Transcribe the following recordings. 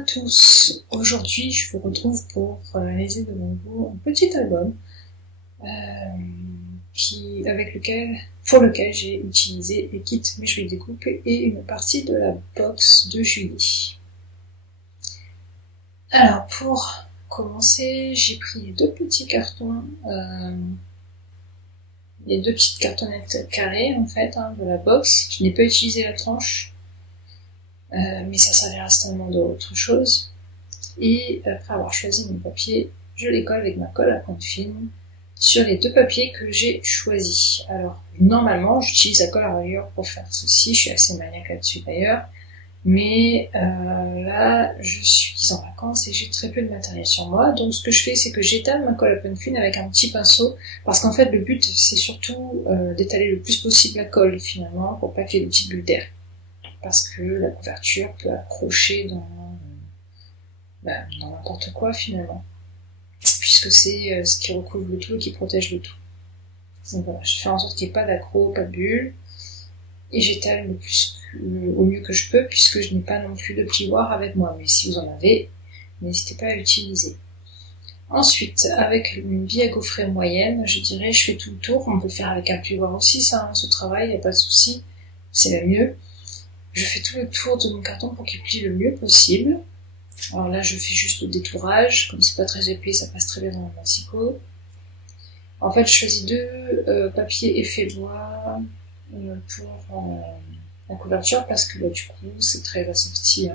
tous, aujourd'hui je vous retrouve pour réaliser devant vous un petit album pour lequel j'ai utilisé les kits mes jouets découpe et une partie de la box de Julie. Alors pour commencer, j'ai pris les deux petits cartons, les deux petites cartonnettes carrées en fait de la box. Je n'ai pas utilisé la tranche. Mais ça servira certainement d'autre chose. Et après avoir choisi mon papier, je les colle avec ma colle à pointe fine sur les deux papiers que j'ai choisis. Alors, normalement, j'utilise la colle à rayures pour faire ceci, je suis assez maniaque là-dessus d'ailleurs, mais là, je suis en vacances et j'ai très peu de matériel sur moi, donc ce que je fais, c'est que j'étale ma colle à pointe fine avec un petit pinceau, parce qu'en fait, le but, c'est surtout d'étaler le plus possible la colle, finalement, pour pas qu'il y ait de petites bulles d'air. Parce que la couverture peut accrocher dans n'importe quoi finalement, puisque c'est ce qui recouvre le tout et qui protège le tout. Donc voilà, je fais en sorte qu'il n'y ait pas d'accro, pas de bulle, et j'étale au mieux que je peux, puisque je n'ai pas non plus de plioir avec moi, mais si vous en avez, n'hésitez pas à l'utiliser. Ensuite, avec une bille à gaufrer moyenne, je dirais, je fais tout le tour. On peut faire avec un plioir aussi, ça, ce travail, il n'y a pas de souci, c'est le mieux. Je fais tout le tour de mon carton pour qu'il plie le mieux possible. Alors là, je fais juste le détourage. Comme c'est pas très épais, ça passe très bien dans le massicot. En fait, je choisis deux papiers effet bois pour la couverture parce que du coup, c'est très assorti.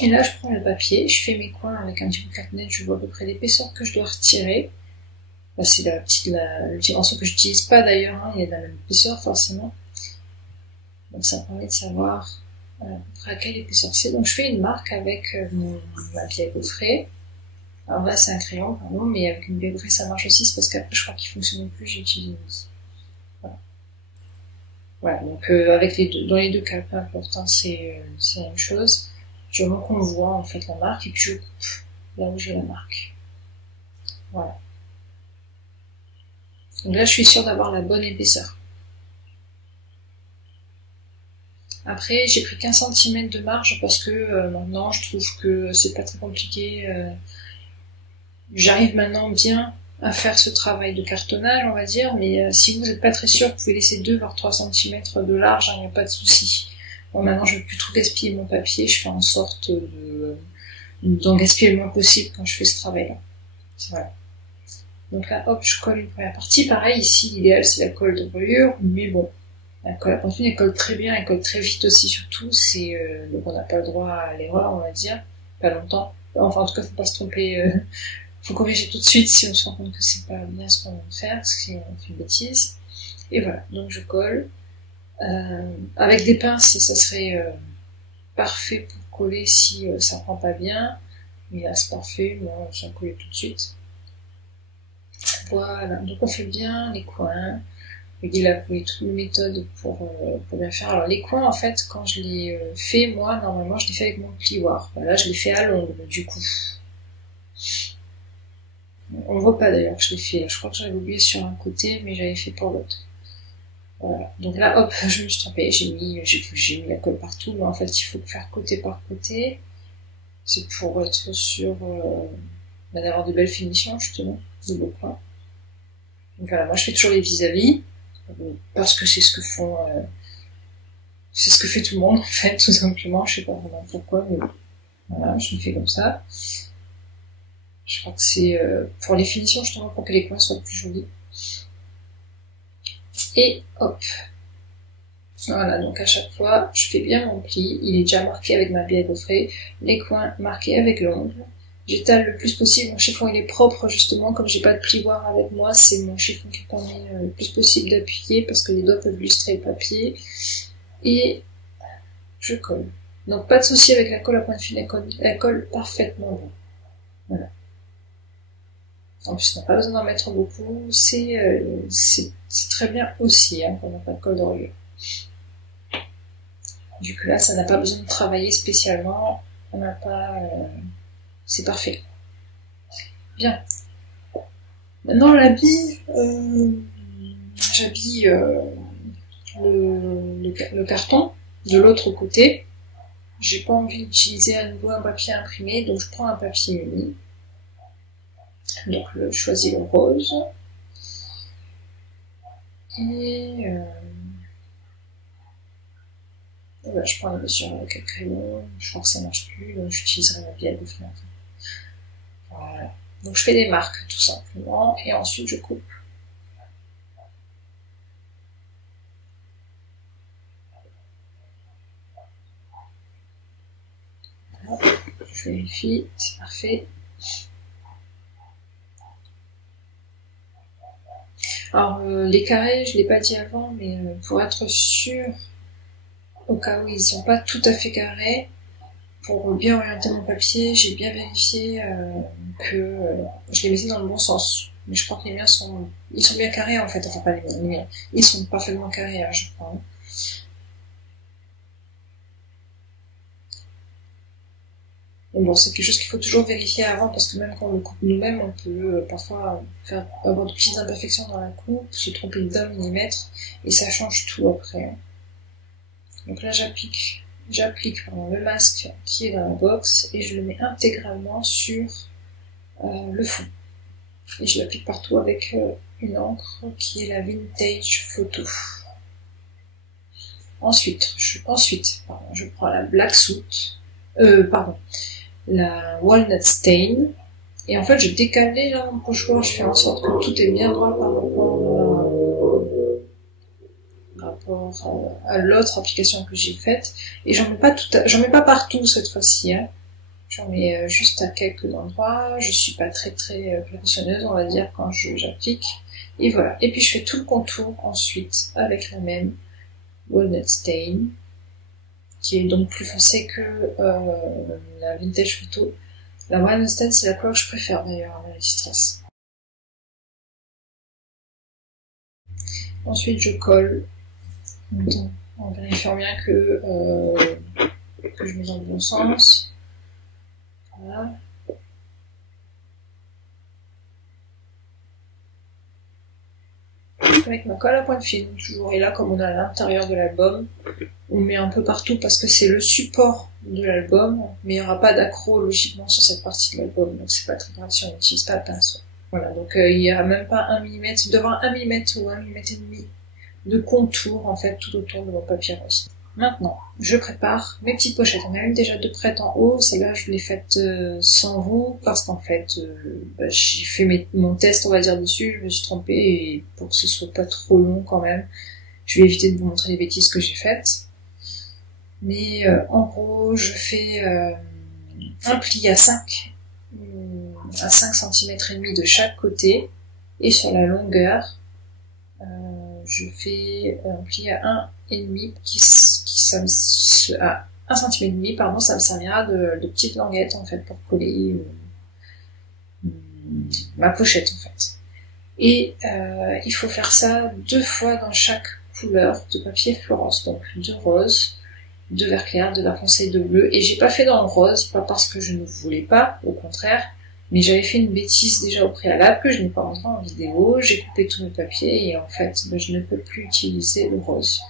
Et là, je prends le papier, je fais mes coins avec un petit bout de cartonnette, je vois à peu près l'épaisseur que je dois retirer. Là, c'est le petit morceau que j'utilise pas d'ailleurs, il est de la même épaisseur forcément. Donc ça permet de savoir à peu près à quelle épaisseur c'est. Donc je fais une marque avec ma bille à gaufrer. Alors là c'est un crayon, pardon, mais avec une bille à gaufrer ça marche aussi, c'est parce qu'après je crois qu'il fonctionne plus, j'ai utilisé. Voilà, donc avec dans les deux cas, peu important, c'est la même chose. Je veux qu'on voit en fait la marque et puis je coupe là où j'ai la marque. Voilà. Donc là je suis sûre d'avoir la bonne épaisseur. Après, j'ai pris 15 cm de marge parce que maintenant, je trouve que c'est pas très compliqué. J'arrive maintenant bien à faire ce travail de cartonnage, on va dire, mais si vous n'êtes pas très sûr, vous pouvez laisser 2 voire 3 cm de large, il n'y a pas de souci. Bon, maintenant, je ne veux plus trop gaspiller mon papier, je fais en sorte d'en gaspiller le moins possible quand je fais ce travail-là. Voilà. Donc là, hop, je colle une première partie. Pareil, ici, l'idéal, c'est la colle de brûlure, mais bon. La colle à pointe fine, elle colle très bien, elle colle très vite aussi surtout, donc on n'a pas le droit à l'erreur, on va dire, pas longtemps. Enfin, en tout cas, faut pas se tromper, faut corriger tout de suite si on se rend compte que c'est pas bien ce qu'on vient de faire, parce qu'on fait une bêtise. Et voilà, donc je colle. Avec des pinces, ça serait parfait pour coller si ça prend pas bien, mais là c'est parfait, moi j'ai collé tout de suite. Voilà, donc on fait bien les coins. Il a trouvé toute une méthode pour bien faire. Alors les coins, en fait, quand je les fais, moi, normalement, je les fais avec mon plioir. Là, je les fais à l'ongle, du coup. On ne voit pas d'ailleurs que je l'ai fait. Je crois que j'avais oublié sur un côté, mais j'avais fait pour l'autre. Voilà. Donc là, hop, je me suis trompée. J'ai mis la colle partout, mais en fait, il faut faire côté par côté. C'est pour être sûr d'avoir de belles finitions, justement, de beaux coins. Donc voilà, moi, je fais toujours les vis-à-vis. Parce que c'est ce que fait tout le monde en fait, tout simplement. Je sais pas vraiment pourquoi, mais voilà, je le fais comme ça. Je crois que c'est pour les finitions justement pour que les coins soient plus jolis. Et hop, voilà, donc à chaque fois je fais bien mon pli. Il est déjà marqué avec ma bille à gaufrer, les coins marqués avec l'ongle. J'étale le plus possible, mon chiffon il est propre justement, comme j'ai pas de plioir avec moi, c'est mon chiffon qui permet le plus possible d'appuyer parce que les doigts peuvent illustrer le papier. Et je colle. Donc pas de souci avec la colle à pointe fine, elle colle parfaitement bien. Voilà. En plus on n'a pas besoin d'en mettre beaucoup, c'est très bien aussi quand on n'a pas de colle de rayure. Du coup là ça n'a pas besoin de travailler spécialement, on n'a pas... c'est parfait. Bien. Maintenant, l'habille, j'habille le carton de l'autre côté. j'ai pas envie d'utiliser à nouveau un papier imprimé, donc je prends un papier uni. Donc je choisis le rose. Et ben, je prends la mesure avec un crayon, je crois que ça marche plus, donc j'utiliserai ma bielle de fenêtre. Voilà. Donc je fais des marques tout simplement, et ensuite je coupe. Voilà. Je vérifie, c'est parfait. Alors les carrés, je l'ai pas dit avant, mais pour être sûr, au cas où ils sont pas tout à fait carrés, pour bien orienter mon papier, j'ai bien vérifié que je les mettais dans le bon sens. Mais je crois que les miens sont bien carrés en fait, enfin pas les miens, ils sont parfaitement carrés, hein, je crois. Et bon, c'est quelque chose qu'il faut toujours vérifier avant, parce que même quand on le coupe nous-mêmes, on peut parfois avoir de petites imperfections dans la coupe, se tromper d'un millimètre, et ça change tout après. Donc là, j'applique le masque qui est dans la box, et je le mets intégralement sur le fond. Et je l'applique partout avec une encre qui est la Vintage Photo. Ensuite, je prends la Black Soot, la Walnut Stain, et en fait je décale légèrement mon pochoir, je fais en sorte que tout est bien droit par rapport à l'autre application que j'ai faite, et j'en mets pas partout cette fois-ci, hein. J'en mets juste à quelques endroits, je suis pas très précautionneuse, on va dire, quand j'applique, et voilà. Et puis je fais tout le contour ensuite avec la même Walnut Stain, qui est donc plus foncée que la Vintage Photo. La Walnut Stain, c'est la couleur que je préfère d'ailleurs à la distress. Ensuite, je colle en vérifiant bien que je mets dans le bon sens. Voilà. Avec ma colle à point de film, toujours. Et là, comme on est à l'intérieur de l'album, on met un peu partout parce que c'est le support de l'album, mais il n'y aura pas d'accro logiquement sur cette partie de l'album, donc c'est pas très grave si on n'utilise pas le pinceau. Voilà, donc il n'y a même pas 1 mm, il doit y avoir 1 mm ou 1 mm et demi de contour en fait tout autour de mon papier rose. Maintenant, je prépare mes petites pochettes. On a une déjà de prête en haut, celle-là je l'ai faite sans vous parce qu'en fait j'ai fait mon test on va dire dessus, je me suis trompée et pour que ce soit pas trop long quand même, je vais éviter de vous montrer les bêtises que j'ai faites. Mais en gros, je fais un pli à 5 cm et demi de chaque côté, et sur la longueur, je fais un pli à 1,5 à 1 cm et demi, pardon, ça me servira de petite languette en fait pour coller ma pochette en fait. Et il faut faire ça 2 fois dans chaque couleur de papier Florence, donc 2 roses, 2 vert clair, 2 vert foncé, 2 bleu, et j'ai pas fait dans le rose, pas parce que je ne voulais pas, au contraire, mais j'avais fait une bêtise déjà au préalable que je n'ai pas montré en vidéo, j'ai coupé tous mes papiers et en fait je ne peux plus utiliser le rose.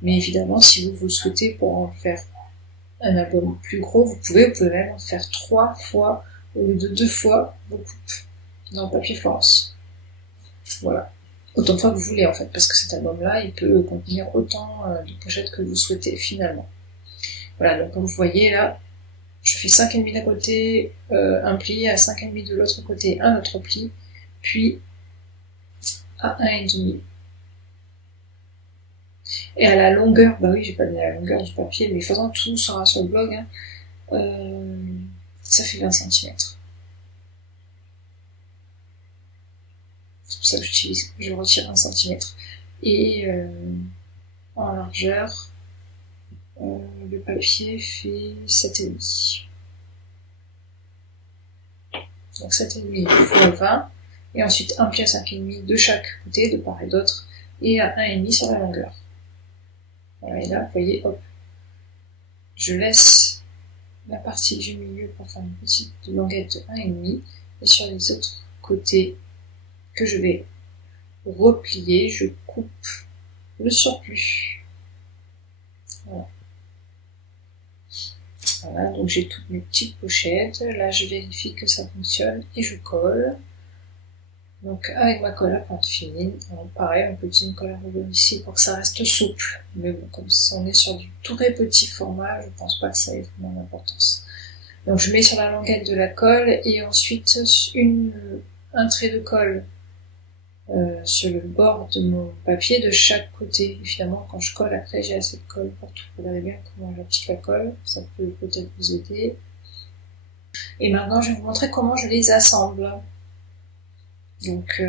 Mais évidemment, si vous le souhaitez pour en faire un album plus gros, vous pouvez même en faire 3 fois au lieu de 2 fois vos coupes dans le papier Florence. Voilà. Autant de fois que vous voulez en fait, parce que cet album-là, il peut contenir autant de pochettes que vous souhaitez finalement. Voilà, donc comme vous voyez là, je fais 5,5 d'un côté, un pli, à 5,5 de l'autre côté, un autre pli, puis à 1,5. Et à la longueur, bah oui, j'ai pas donné la longueur du papier, mais de toute façon tout sera sur le blog, hein, ça fait 20 cm. C'est pour ça que je retire 1 cm. Et en largeur, le papier fait 7,5. Donc 7,5 fois 20, et ensuite un pli à 5,5 de chaque côté, de part et d'autre, et à 1,5 sur la longueur. Voilà, et là, vous voyez, hop, je laisse la partie du milieu pour faire une petite languette de 1,5, et sur les autres côtés que je vais replier, je coupe le surplus. Voilà. Voilà, donc j'ai toutes mes petites pochettes. Là, je vérifie que ça fonctionne et je colle. Donc avec ma colle à pinte fine, pareil, on peut utiliser une colle à rubber ici pour que ça reste souple. Mais bon, comme on est sur du très petit format, je pense pas que ça ait vraiment d'importance. Donc je mets sur la languette de la colle et ensuite un trait de colle sur le bord de mon papier de chaque côté. Et finalement, quand je colle, après j'ai assez de colle pour tout. Vous verrez bien comment j'applique la colle, ça peut peut-être vous aider. Et maintenant, je vais vous montrer comment je les assemble. Donc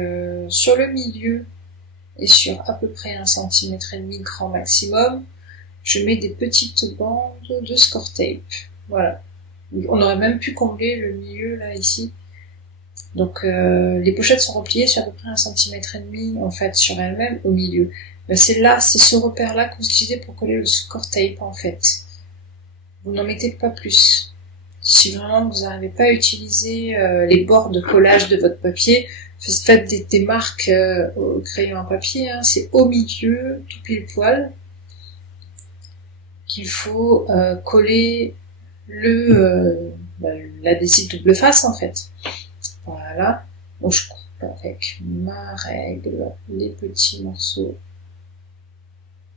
sur le milieu et sur à peu près 1,5 cm grand maximum, je mets des petites bandes de score tape. Voilà. On aurait même pu combler le milieu là ici. Donc les pochettes sont repliées sur à peu près 1,5 cm en fait sur elles-mêmes au milieu. Ben, c'est ce repère là que vous utilisez pour coller le score tape en fait. Vous n'en mettez pas plus. Si vraiment vous n'arrivez pas à utiliser les bords de collage de votre papier, faites des marques au crayon à papier, hein. C'est au milieu, tout pile poil, qu'il faut coller l'adhésif double face en fait. Voilà, donc je coupe avec ma règle les petits morceaux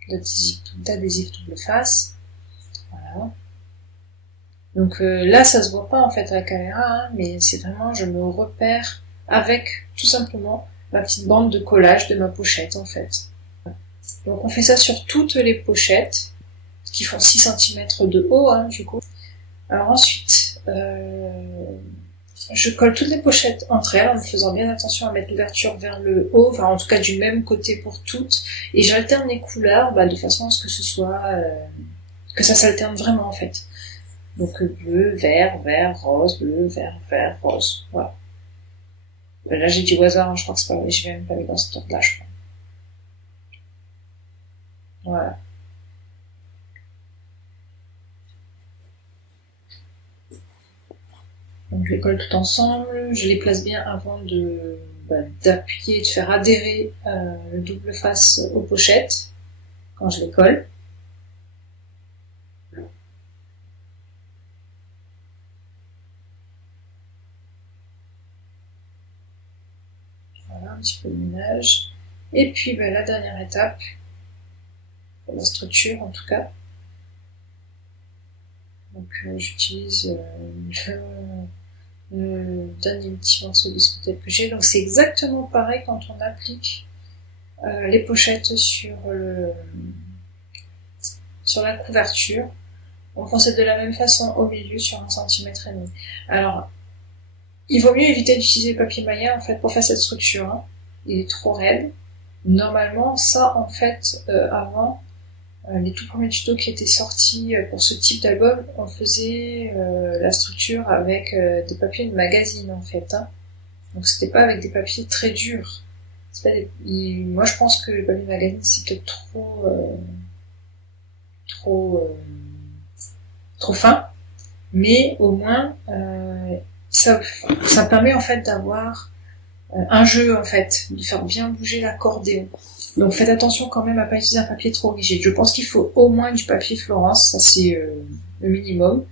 d'adhésif double face. Voilà. Donc là, ça se voit pas en fait à la caméra, hein, mais c'est vraiment, je me repère avec tout simplement ma petite bande de collage de ma pochette en fait. Donc on fait ça sur toutes les pochettes, qui font 6 cm de haut, hein, du coup. Alors ensuite, je colle toutes les pochettes entre elles en faisant bien attention à mettre l'ouverture vers le haut, enfin en tout cas du même côté pour toutes, et j'alterne les couleurs de façon à ce que ce soit que ça s'alterne vraiment en fait. Donc bleu, vert, vert, rose, bleu, vert, vert, rose, voilà. Là j'ai dit au hasard, hein, je crois que c'est pas vrai, je vais même pas aller dans cet ordre là, je crois. Voilà. Donc je les colle tout ensemble, je les place bien avant d'appuyer, de faire adhérer le double face aux pochettes quand je les colle. Voilà, un petit peu de ménage. Et puis la dernière étape, pour la structure en tout cas. Donc j'utilise le dernier petit morceau de biscuit tape que j'ai. Donc c'est exactement pareil quand on applique les pochettes sur la couverture. On procède de la même façon au milieu sur 1,5 cm. Alors, il vaut mieux éviter d'utiliser le papier Maya en fait pour faire cette structure. Hein. Il est trop raide. Normalement, ça en fait, avant, les tout premiers tutos qui étaient sortis pour ce type d'album, on faisait la structure avec des papiers de magazine en fait. Hein. Donc c'était pas avec des papiers très durs. Moi je pense que le papier de magazine c'est peut-être trop fin, mais au moins ça permet en fait d'avoir un jeu en fait, de faire bien bouger l'accordéon. Donc faites attention quand même à pas utiliser un papier trop rigide. Je pense qu'il faut au moins du papier Florence, ça c'est le minimum.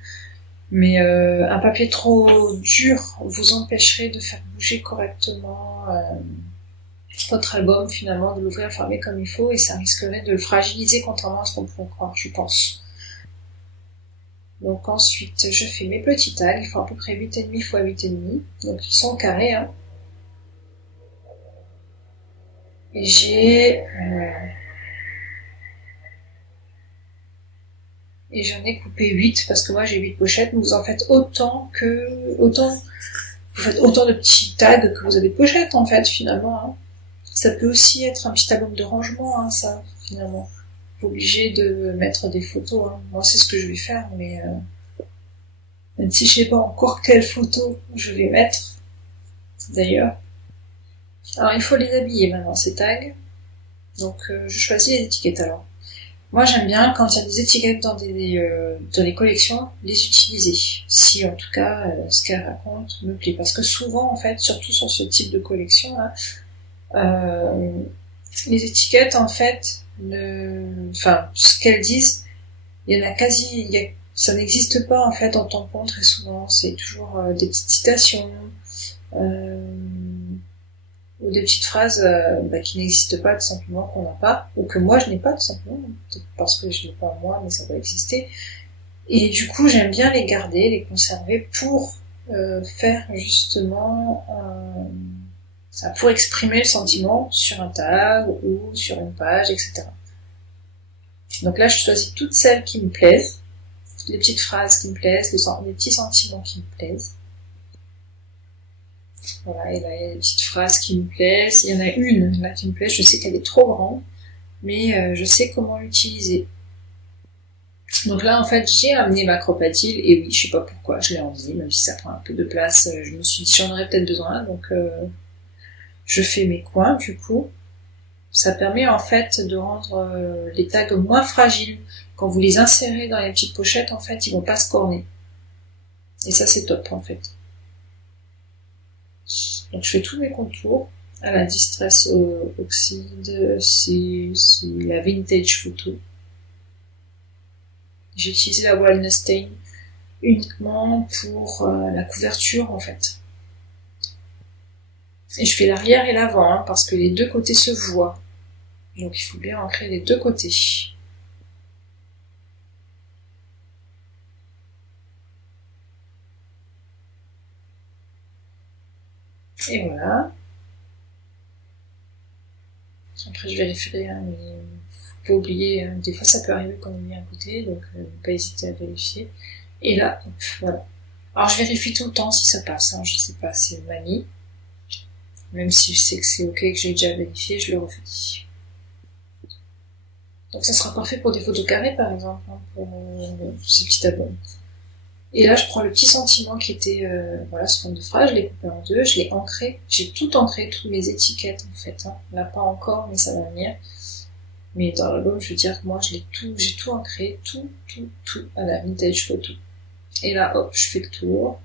Mais un papier trop dur vous empêcherait de faire bouger correctement votre album, finalement, de l'ouvrir, fermer comme il faut, et ça risquerait de le fragiliser contrairement à ce qu'on pourrait croire, je pense. Donc ensuite, je fais mes petits tags, il faut à peu près 8,5 x 8,5, donc ils sont carrés, hein. Et j'en ai coupé 8 parce que moi j'ai 8 pochettes, mais vous en faites vous faites autant de petits tags que vous avez de pochettes en fait finalement. Hein. Ça peut aussi être un petit album de rangement, hein, ça finalement. Pas obligé de mettre des photos. Hein. Moi c'est ce que je vais faire, mais même si je sais pas encore quelle photo je vais mettre d'ailleurs. Alors il faut les habiller maintenant ces tags. Donc je choisis les étiquettes alors. Moi j'aime bien quand il y a des étiquettes dans les collections, les utiliser. Si en tout cas ce qu'elles racontent me plaît. Parce que souvent en fait, surtout sur ce type de collection là, les étiquettes en fait, ce qu'elles disent, il y a ça n'existe pas en fait en tampon très souvent, c'est toujours des petites citations, ou des petites phrases qui n'existent pas tout simplement, qu'on n'a pas, ou que moi je n'ai pas tout simplement, peut-être parce que je l'ai pas moi, mais ça doit exister. Et du coup j'aime bien les garder, les conserver pour faire justement ça, pour exprimer le sentiment sur un tag ou sur une page, etc. Donc là je choisis toutes celles qui me plaisent, les petites phrases qui me plaisent, les petits sentiments qui me plaisent. Voilà, et là il y a des petites phrases qui me plaisent. Il y en a une là qui me plaît, je sais qu'elle est trop grande, mais je sais comment l'utiliser. Donc là en fait j'ai amené ma Cropadil, et oui, je sais pas pourquoi je l'ai emmené, même si ça prend un peu de place, je me suis dit j'en aurais peut-être besoin, donc je fais mes coins du coup. Ça permet en fait de rendre les tags moins fragiles. Quand vous les insérez dans les petites pochettes, en fait, ils vont pas se corner. Et ça, c'est top, en fait. Donc, je fais tous mes contours à la Distress Oxide. C'est la Vintage Photo. J'ai utilisé la Walnut Stain uniquement pour la couverture, en fait. Et je fais l'arrière et l'avant, hein, parce que les deux côtés se voient. Donc, il faut bien ancrer les deux côtés. Et voilà. Après je vérifierai, hein, mais faut pas oublier, des fois ça peut arriver quand on met à côté, donc pas hésiter à vérifier. Et là, hop, voilà. Alors je vérifie tout le temps si ça passe, hein, je sais pas, c'est une manie. Même si je sais que c'est ok, que j'ai déjà vérifié, je le refais. Donc ça sera parfait pour des photos carrées par exemple, hein, pour ces petits tableaux. Et là, je prends le petit sentiment qui était voilà, sous forme de phrase, je l'ai coupé en deux, je l'ai ancré, j'ai tout ancré, toutes mes étiquettes en fait. Hein. Là, pas encore, mais ça va venir. Mais dans l'album, je veux dire que moi, j'ai tout ancré, tout à la Vintage Photo. Et là, hop, je fais le tour.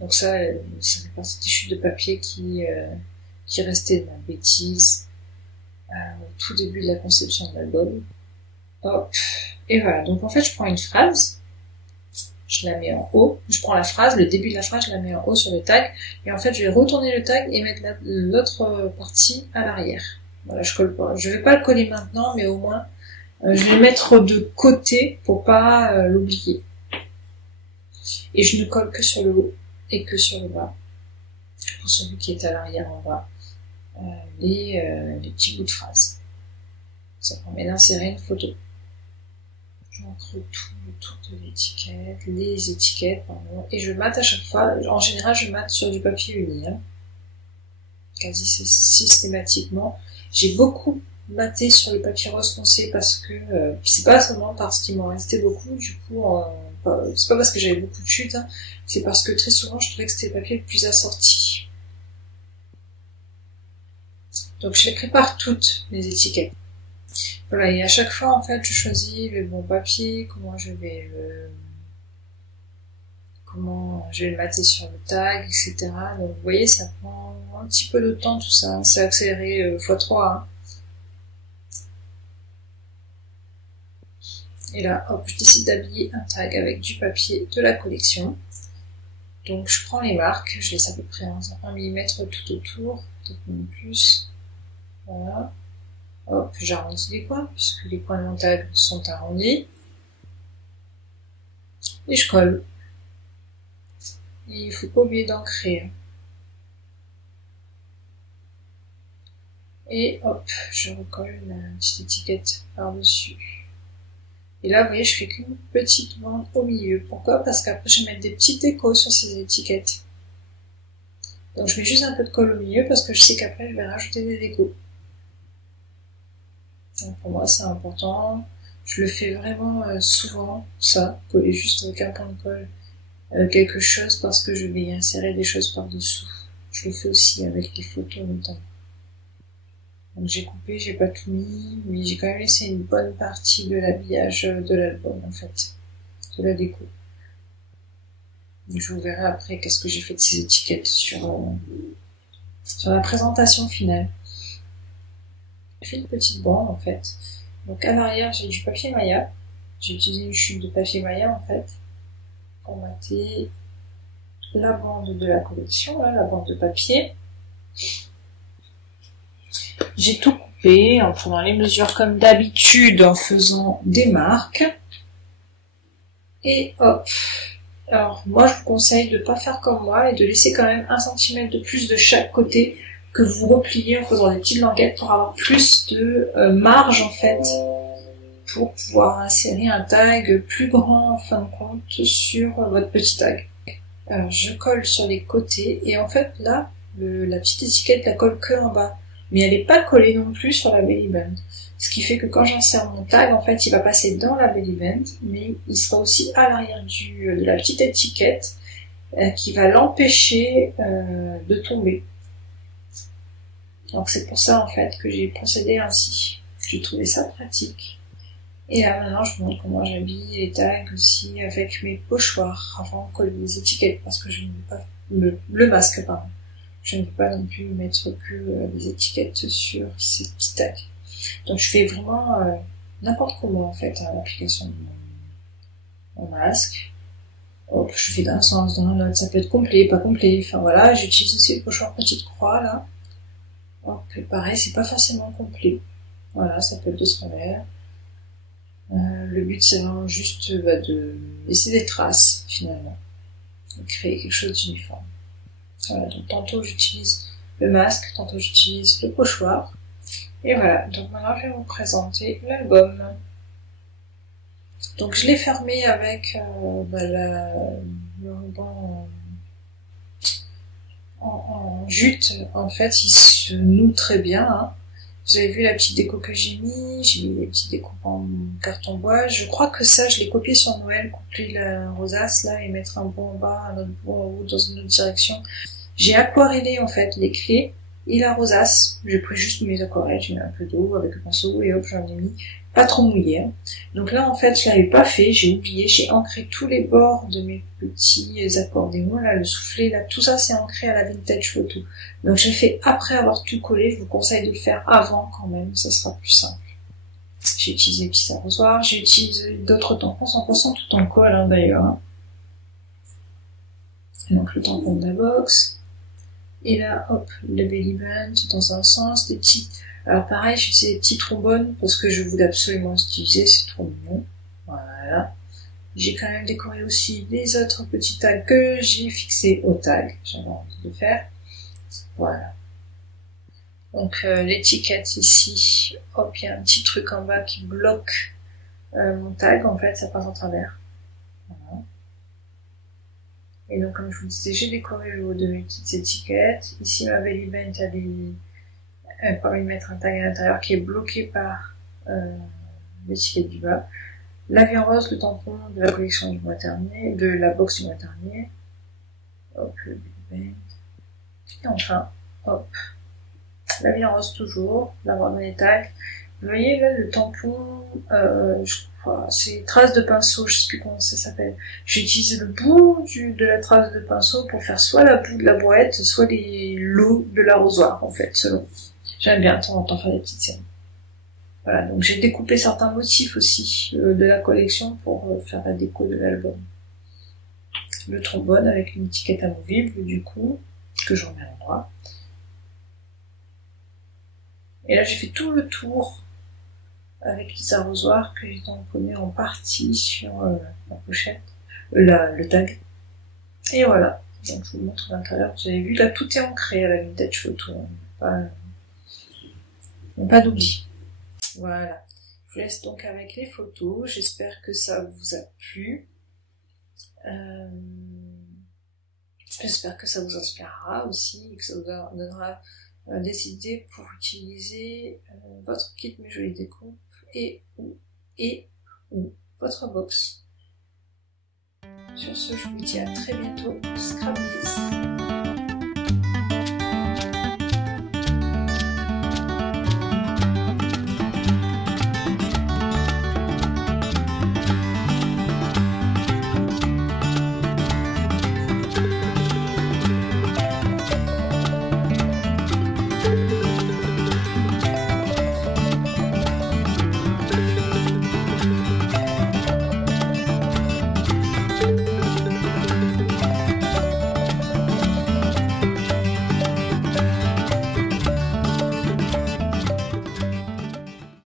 Donc ça fait partie des chutes de papier qui restaient de ma bêtise au tout début de la conception de l'album. Hop, et voilà. Donc en fait, je prends une phrase. Je la mets en haut, je prends la phrase, le début de la phrase, je la mets en haut sur le tag, et en fait je vais retourner le tag et mettre l'autre partie à l'arrière. Voilà, je colle pas. Je vais pas le coller maintenant, mais au moins je vais le mettre de côté pour pas l'oublier. Et je ne colle que sur le haut et que sur le bas, pour celui qui est à l'arrière en bas, les petits bouts de phrase. Ça permet d'insérer une photo. J'encre tout le tour de les étiquettes, pardon, et je mate à chaque fois. En général, je mate sur du papier uni, hein, quasi systématiquement. J'ai beaucoup maté sur le papier rose foncé parce que c'est pas seulement parce qu'il m'en restait beaucoup, du coup, c'est pas parce que j'avais beaucoup de chutes, hein, c'est parce que très souvent, je trouvais que c'était le papier le plus assorti. Donc, je les prépare toutes, les étiquettes. Voilà, et à chaque fois, en fait, je choisis le bon papier, comment je vais le mater sur le tag, etc. Donc, vous voyez, ça prend un petit peu de temps, tout ça. C'est accéléré x3, hein. Et là, hop, je décide d'habiller un tag avec du papier de la collection. Donc, je prends les marques, je laisse à peu près 1 mm tout autour, peut-être même plus. Voilà. Hop, j'arrondis les coins, puisque les coins de mon tag sont arrondis. Et je colle. Et il faut pas oublier d'ancrer. Hein. Et hop, je recolle la petite étiquette par-dessus. Et là, vous voyez, je fais qu'une petite bande au milieu. Pourquoi? Parce qu'après, je vais mettre des petits échos sur ces étiquettes. Donc, je mets juste un peu de colle au milieu parce que je sais qu'après, je vais rajouter des décos. Donc, pour moi, c'est important. Je le fais vraiment souvent, ça, coller juste avec un point de colle quelque chose parce que je vais y insérer des choses par-dessous. Je le fais aussi avec les photos notamment. Donc j'ai coupé, j'ai pas tout mis, mais j'ai quand même laissé une bonne partie de l'habillage de l'album en fait, de la déco. Donc, je vous verrai après qu'est-ce que j'ai fait de ces étiquettes sur la présentation finale. J'ai fait une petite bande en fait. Donc à l'arrière j'ai du papier Maya. J'ai utilisé une chute de papier Maya en fait. formater la bande de la collection, là, la bande de papier. J'ai tout coupé en prenant les mesures comme d'habitude, en faisant des marques. Et hop. Alors moi je vous conseille de ne pas faire comme moi et de laisser quand même 1 cm de plus de chaque côté, que vous repliez en faisant des petites languettes pour avoir plus de marge en fait, pour pouvoir insérer un tag plus grand en fin de compte sur votre petit tag. Alors je colle sur les côtés et en fait là la petite étiquette la colle que en bas, mais elle n'est pas collée non plus sur la belly band. Ce qui fait que quand j'insère mon tag, en fait, il va passer dans la belly band, mais il sera aussi à l'arrière de la petite étiquette qui va l'empêcher de tomber. Donc c'est pour ça en fait que j'ai procédé ainsi. J'ai trouvé ça pratique. Et là maintenant je vous montre comment j'habille les tags aussi avec mes pochoirs avant de coller les étiquettes, parce que je ne veux pas le masque pardon. Je ne veux pas non plus mettre que des étiquettes sur ces petits tags. Donc je fais vraiment n'importe comment en fait à l'application de mon masque. Hop, je fais d'un sens, dans l'autre, ça peut être complet, pas complet, enfin voilà, j'utilise aussi le pochoir petite croix là. Hop, pareil, c'est pas forcément complet. Voilà, ça peut être de travers. Le but c'est vraiment juste de laisser des traces finalement, de créer quelque chose d'uniforme. Voilà, donc tantôt j'utilise le masque, tantôt j'utilise le pochoir. Et voilà, donc maintenant je vais vous présenter l'album. Donc je l'ai fermé avec le ruban en jute. En fait, il se noue très bien. Hein. Vous avez vu la petite déco que j'ai mis les petites découpes en carton bois. Je crois que ça, je l'ai copié sur Noël, couper la rosace là et mettre un bout en bas, un autre bout en haut dans une autre direction. J'ai aquarellé en fait les clés et la rosace. J'ai pris juste mes aquarelles, j'ai mis un peu d'eau avec le pinceau et hop, j'en ai mis. Pas trop mouillé. Hein. Donc là, en fait, je l'avais pas fait, j'ai oublié, j'ai ancré tous les bords de mes petits accordéons, là, le soufflet, là, tout ça, c'est ancré à la vintage photo. Donc je l'ai fait après avoir tout collé, je vous conseille de le faire avant quand même, ça sera plus simple. J'ai utilisé des petits arrosoirs, j'ai utilisé d'autres tampons, 100% tout en colle, hein, d'ailleurs. Hein. Donc le tampon de la box. Et là, hop, le belly band dans un sens, des petits... Alors pareil, j'utilise des petits trombones parce que je voulais absolument utiliser, c'est trop mignon. Voilà. J'ai quand même décoré aussi les autres petits tags que j'ai fixés au tag. J'avais envie de faire. Voilà. Donc l'étiquette ici, hop, il y a un petit truc en bas qui bloque mon tag. En fait, ça passe en travers. Voilà. Et donc, comme je vous disais, j'ai décoré le haut de mes petites étiquettes. Ici, ma belly band, elle permet de mettre un tag à l'intérieur qui est bloqué par l'étiquette du bas. La vie en rose, le tampon de la collection du mois dernier, de la box du mois dernier. Hop, le belly band. Et enfin, hop, la vie en rose toujours, l'abandonné tag. Vous voyez là le tampon, je crois, c'est trace de pinceau, je sais plus comment ça s'appelle. J'utilise le bout de la trace de pinceau pour faire soit la boue de la boîte, soit les lots de l'arrosoir en fait, selon. J'aime bien de temps en temps faire des petites séries. Voilà, donc j'ai découpé certains motifs aussi de la collection pour faire la déco de l'album. Le trombone avec une étiquette amovible du coup, que je remets à l'endroit. Et là j'ai fait tout le tour avec les arrosoirs que j'ai tamponné en partie sur la pochette, le tag. Et voilà, donc je vous montre l'intérieur. Vous avez vu, là tout est ancré à la vintage photo, pas d'oubli. Voilà, je vous laisse donc avec les photos, j'espère que ça vous a plu. J'espère que ça vous inspirera aussi et que ça vous donnera des idées pour utiliser votre kit Mes Jolies Découpes et ou votre box. Sur ce, je vous dis à très bientôt. Scrap